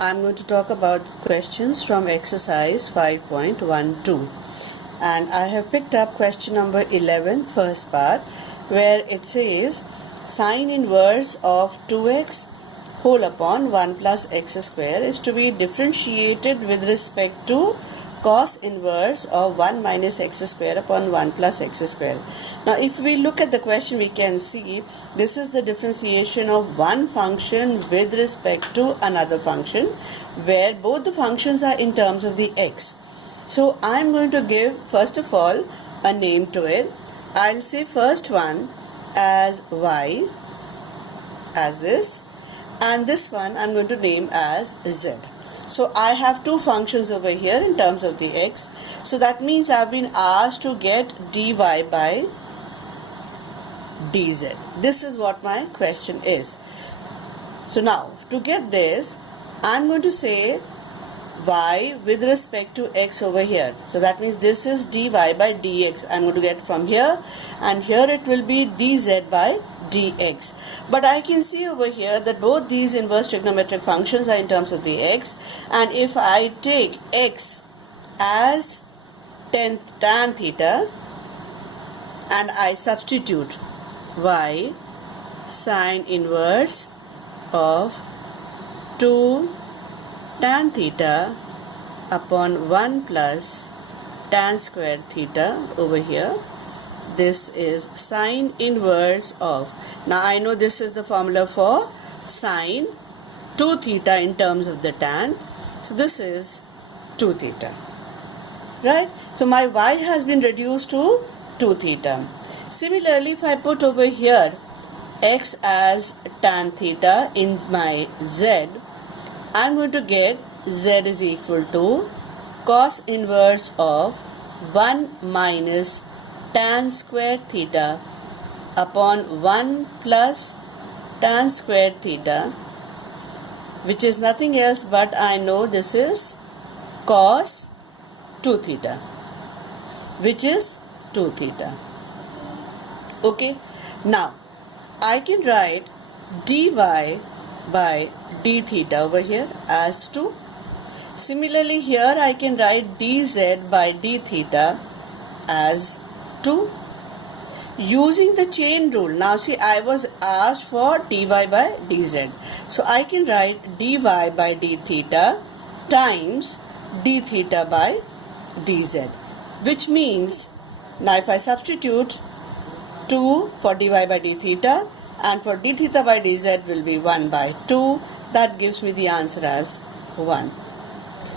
I'm going to talk about questions from exercise 5.12, and I have picked up question number 11, first part, where it says sine inverse of 2x whole upon 1 plus x square is to be differentiated with respect to cos inverse of 1 minus x square upon 1 plus x square. Now if we look at the question, we can see this is the differentiation of one function with respect to another function where both the functions are in terms of the x. So I'm going to give first of all a name to it. I'll say first one as y, as this, and this one I'm going to name as z. So I have two functions over here in terms of the x. So that means I've been asked to get dy by dz. This is what my question is. So now to get this, I'm going to say y with respect to x over here. So that means this is dy by dx. I'm going to get from here, and here it will be dz by dx. But I can see over here that both these inverse trigonometric functions are in terms of the x, and if I take x as tan theta and I substitute y sine inverse of 2 tan theta upon 1 plus tan square theta over here. This is sine inverse of, now I know this is the formula for sine 2 theta in terms of the tan. So this is 2 theta, right? So my y has been reduced to 2 theta. Similarly, if I put over here x as tan theta in my z, I'm going to get z is equal to cos inverse of 1 minus tan square theta upon 1 plus tan square theta, which is nothing else but I know this is cos 2 theta, which is 2 theta. Okay, now I can write dy by d theta over here as 2. Similarly, here I can write dz by d theta as 2 using the chain rule. Now see, I was asked for dy by dz, so I can write dy by d theta times d theta by dz, which means now if I substitute 2 for dy by d theta and for d theta by dz will be 1 by 2, that gives me the answer as 1.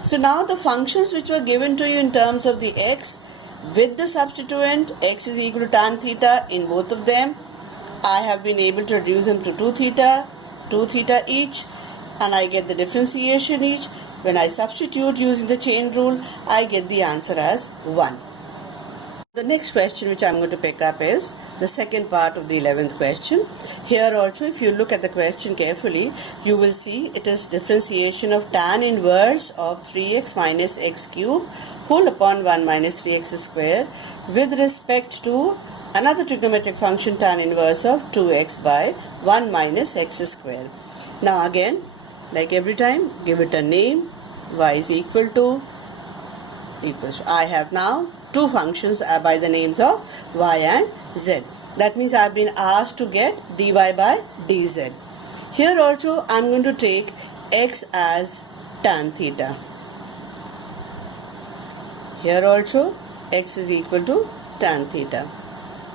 So now the functions which were given to you in terms of the x, with the substituent x is equal to tan theta in both of them, I have been able to reduce them to 2 theta each, and I get the differentiation each. When I substitute using the chain rule, I get the answer as 1. The next question which I'm going to pick up is the second part of the 11th question. Here also, if you look at the question carefully, you will see it is differentiation of tan inverse of 3x minus x cube whole upon 1 minus 3x square with respect to another trigonometric function tan inverse of 2x by 1 minus x square. Now again, like every time, give it a name. Y is equal to I have now two functions by the names of y and z. That means I have been asked to get dy by dz. Here also I am going to take x as tan theta. Here also x is equal to tan theta.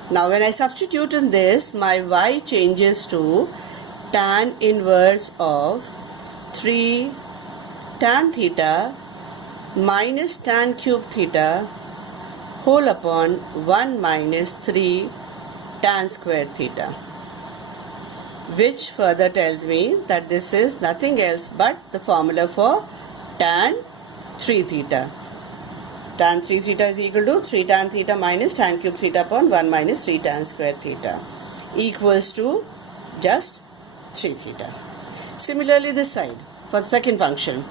Now when I substitute in this, my y changes to tan inverse of 3 tan theta minus tan cube theta whole upon 1 minus 3 tan square theta, which further tells me that this is nothing else but the formula for tan 3 theta. Tan 3 theta is equal to 3 tan theta minus tan cube theta upon 1 minus 3 tan square theta equals to just 3 theta. Similarly, this side, for the second function,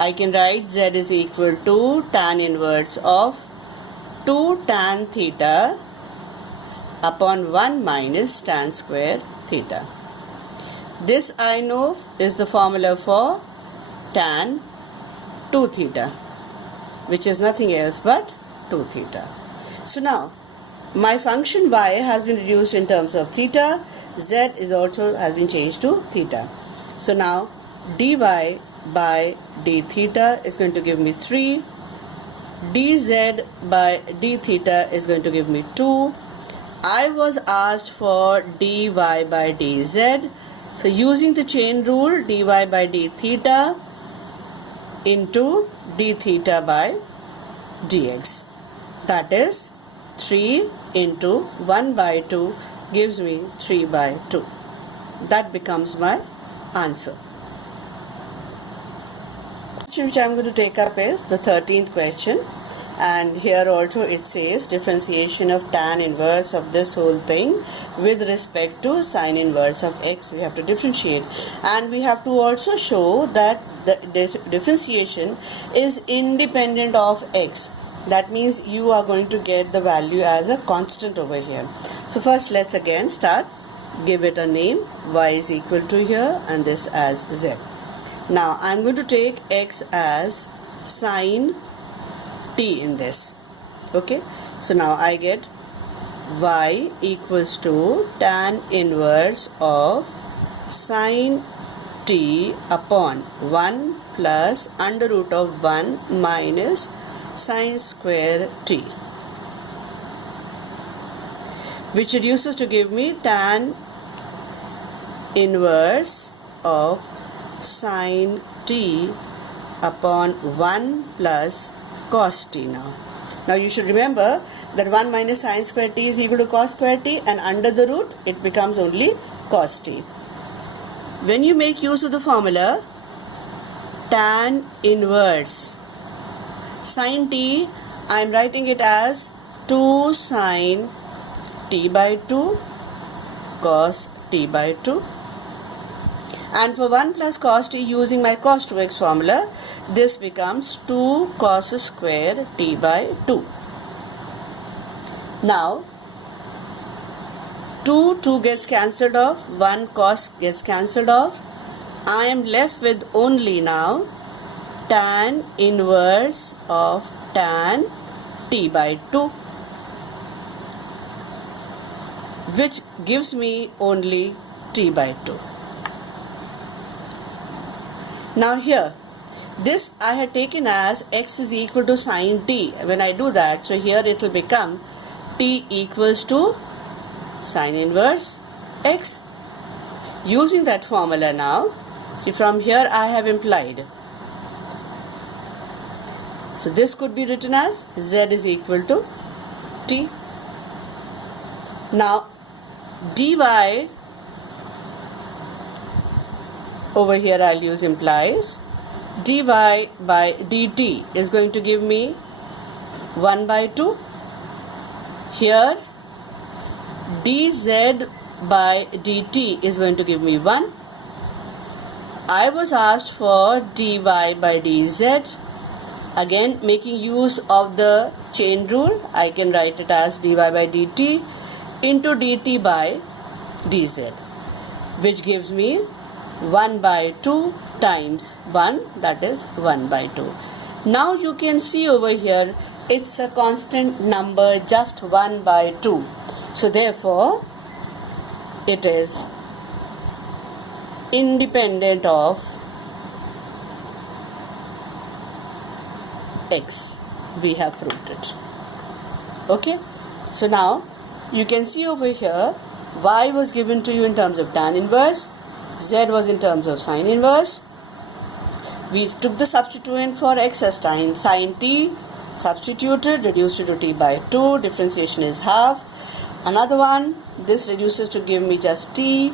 I can write z is equal to tan inverse of 2 tan theta upon 1 minus tan square theta. This I know is the formula for tan 2 theta, which is nothing else but 2 theta. So now my function y has been reduced in terms of theta, z is also has been changed to theta. So now dy by d theta is going to give me 3, dz by d theta is going to give me 2. I was asked for dy by dz, so using the chain rule, dy by d theta into d theta by dx, that is 3 into 1 by 2 gives me 3 by 2. That becomes my answer. Which I'm going to take up is the 13th question, and here also it says differentiation of tan inverse of this whole thing with respect to sine inverse of x. We have to differentiate, and we have to also show that the differentiation is independent of x. That means you are going to get the value as a constant over here. So first let's again start, give it a name, y is equal to here and this as z. Now I'm going to take x as sine t in this. Okay, so now I get y equals to tan inverse of sine t upon 1 plus under root of 1 minus sine square t, which reduces to give me tan inverse of sine t upon 1 plus cos t. Now you should remember that 1 minus sine square t is equal to cos square t, and under the root it becomes only cos t. When you make use of the formula tan inverse sine t, I am writing it as 2 sine t by 2 cos t by 2. And for 1 plus cos t, using my cos 2x formula, this becomes 2 cos square t by 2. Now 2 gets cancelled off, 1 cos gets cancelled off. I am left with only now tan inverse of tan t by 2, which gives me only t by 2. Now here, this I had taken as x is equal to sine t. When I do that, so here it will become t equals to sine inverse x. Using that formula now, see from here I have implied. So this could be written as z is equal to t. Now dy, over here I'll use implies, dy by dt is going to give me 1 by 2. Here dz by dt is going to give me 1. I was asked for dy by dz. Again, making use of the chain rule, I can write it as dy by dt into dt by dz, which gives me 1 by 2 times 1, that is 1 by 2. Now you can see over here it's a constant number, just 1 by 2. So therefore it is independent of x. We have proved it. Okay, so now you can see over here y was given to you in terms of tan inverse, z was in terms of sine inverse. We took the substituent for x as sine t, substituted, reduced it to t by 2, differentiation is half. Another one, this reduces to give me just t,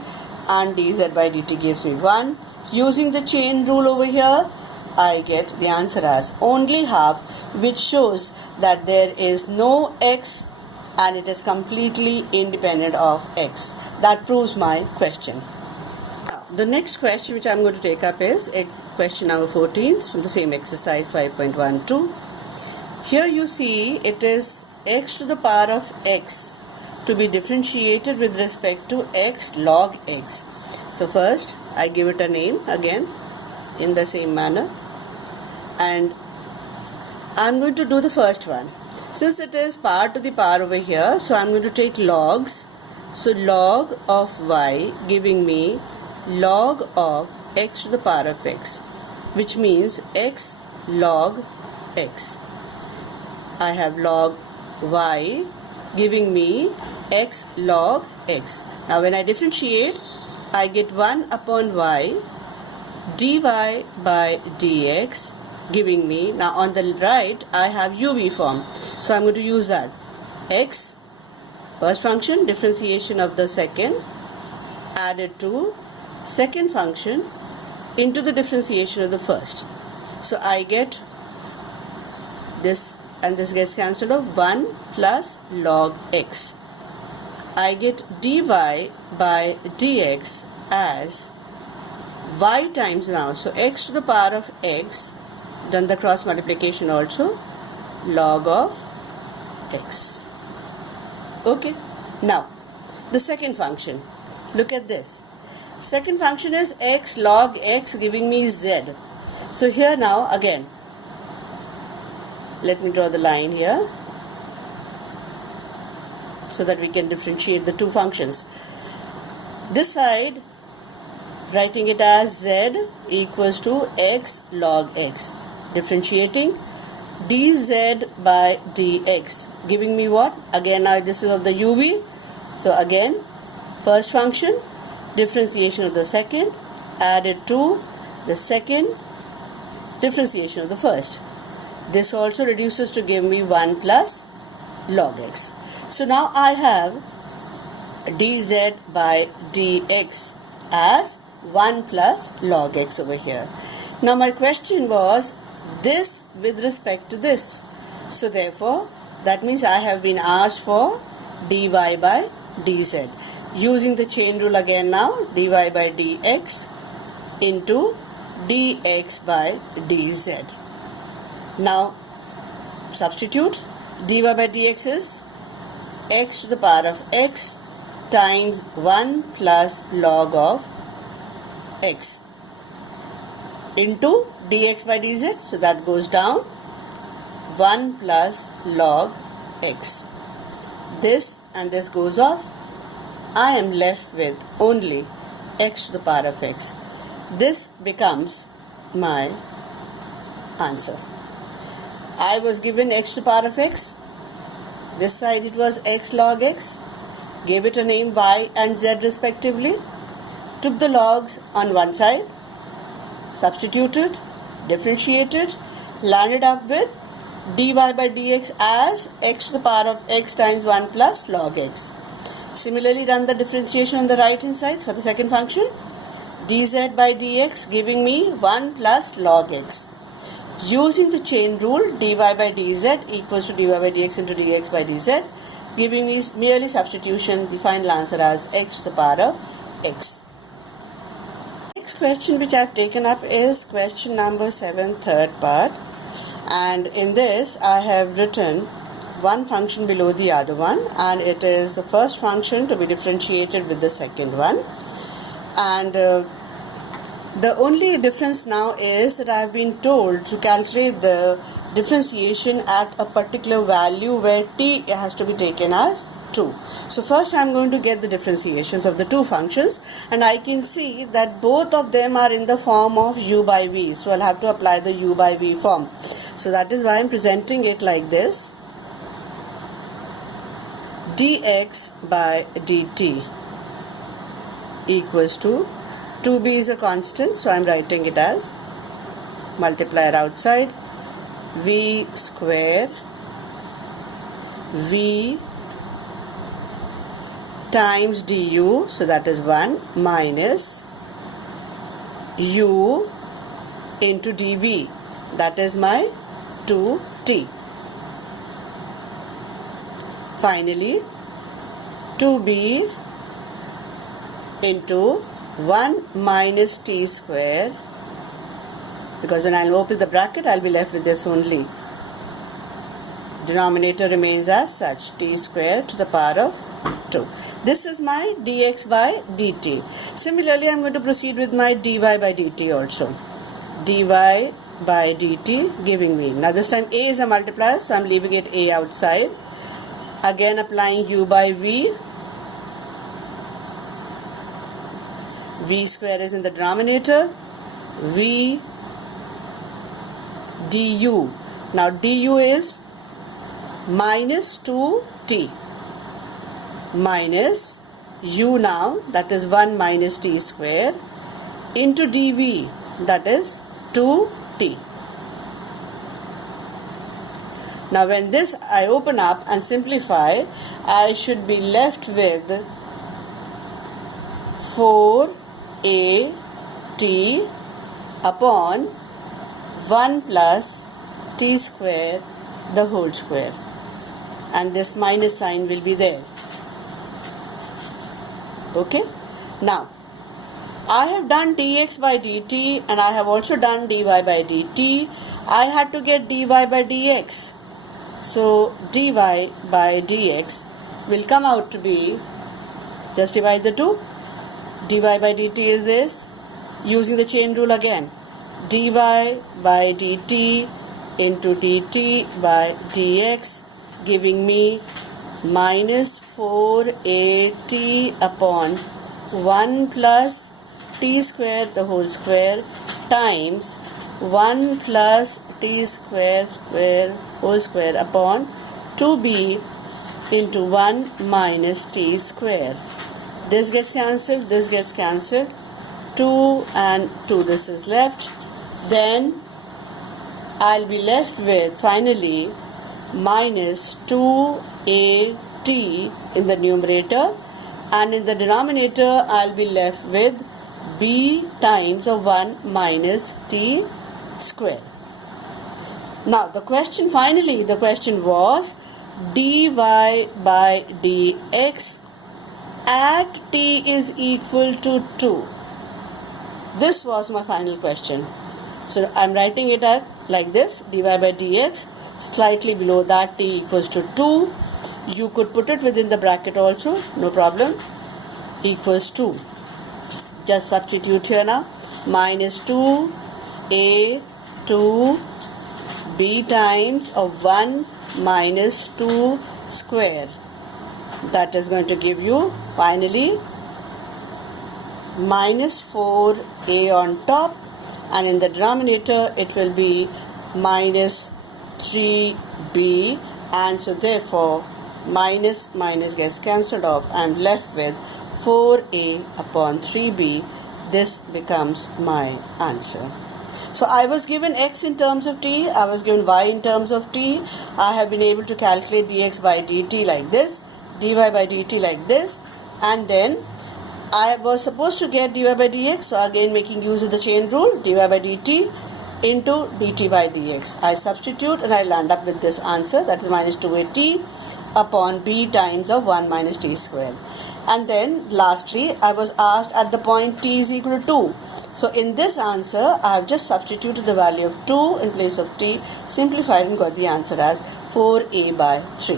and dz by dt gives me 1. Using the chain rule over here, I get the answer as only half, which shows that there is no x and it is completely independent of x. That proves my question. Now, the next question which I am going to take up is question number 14 from the same exercise 5.12. Here you see it is x to the power of x to be differentiated with respect to x log x. So first I give it a name again, in the same manner. And I'm going to do the first one. Since it is power to the power over here, so I'm going to take logs. So log of y giving me log of x to the power of x, which means x log x. I have log y giving me x log x. Now when I differentiate, I get 1 upon y dy by dx giving me, now on the right I have uv form, so I'm going to use that. X, first function, differentiation of the second, added to second function into the differentiation of the first. So I get this, and this gets cancelled off, 1 plus log x. I get dy by dx as y times, now, so x to the power of x, done the cross multiplication also, log of x. Okay, now the second function, look at this. Second function is x log x giving me z. So here now again, let me draw the line here so that we can differentiate the two functions. This side, writing it as z equals to x log x, differentiating dz by dx giving me what? Again, now this is of the uv, so again first function, differentiation of the second, added to the second, differentiation of the first. This also reduces to give me 1 plus log x. So now I have dz by dx as 1 plus log x over here. Now my question was this with respect to this. So therefore, that means I have been asked for dy by dz. Using the chain rule again now, dy by dx into dx by dz. Now substitute, dy by dx is x to the power of x times 1 plus log of x into dx by dz, so that goes down, 1 plus log x. This and this goes off. I am left with only x to the power of x. This becomes my answer. I was given x to the power of x. This side it was x log x. Gave it a name y and z respectively. Took the logs on one side, substituted, differentiated, landed up with dy by dx as x to the power of x times 1 plus log x. Similarly done the differentiation on the right hand side for the second function, dz by dx giving me 1 plus log x. Using the chain rule, dy by dz equals to dy by dx into dx by dz, giving me merely substitution, the final answer as x to the power of x. Next question which I have taken up is question number 7, third part, and in this I have written one function below the other one, and it is the first function to be differentiated with the second one, and the only difference now is that I have been told to calculate the differentiation at a particular value where t has to be taken as 2. So first I am going to get the differentiations of the two functions, and I can see that both of them are in the form of u by v. So I'll have to apply the u by v form. So that is why I am presenting it like this. Dx by dt equals to 2b is a constant, so I am writing it as multiplier outside v square v times du, so that is 1 minus u into dv, that is my 2t. Finally 2b into 1 minus t square, because when I'll open the bracket I'll be left with this only. Denominator remains as such, t square to the power of 2. This is my dx by dt. Similarly, I'm going to proceed with my dy by dt also. dy by dt, giving me. Now this time a is a multiplier, so I'm leaving it a outside. Again applying u by v. V square is in the denominator. V du. Now du is minus 2t minus u now, that is 1 minus t square, into dv, that is 2t. Now when this I open up and simplify, I should be left with 4at upon 1 plus t square the whole square, and this minus sign will be there. Okay, now I have done dx by dt and I have also done dy by dt. I had to get dy by dx, so dy by dx will come out to be, just divide the two. Dy by dt is this, using the chain rule again, dy by dt into dt by dx, giving me minus 4at upon 1 plus t square the whole square times 1 plus t square whole square upon 2b into 1 minus t square. This gets cancelled, this gets cancelled, 2 and 2, this is left. Then I'll be left with finally minus 2at in the numerator, and in the denominator I'll be left with b times of 1 minus t square. Now the question was dy by dx at t is equal to 2. This was my final question. So I'm writing it out like this, dy by dx, slightly below that t equals to 2. You could put it within the bracket also, no problem, equals 2. Just substitute here now, minus 2a 2b times of 1 minus 2 square. That is going to give you finally minus 4a on top, and in the denominator it will be minus 3b, and so therefore minus gets cancelled off. I am left with 4a upon 3b. This becomes my answer. So I was given x in terms of t, I was given y in terms of t. I have been able to calculate dx by dt like this, dy by dt like this, and then I was supposed to get dy by dx, so again making use of the chain rule, dy by dt into dt by dx. I substitute and I land up with this answer, that is minus 2at upon b times of 1 minus t square. And then lastly I was asked at the point t is equal to 2. So in this answer I have just substituted the value of 2 in place of t, simplified and got the answer as 4a by 3.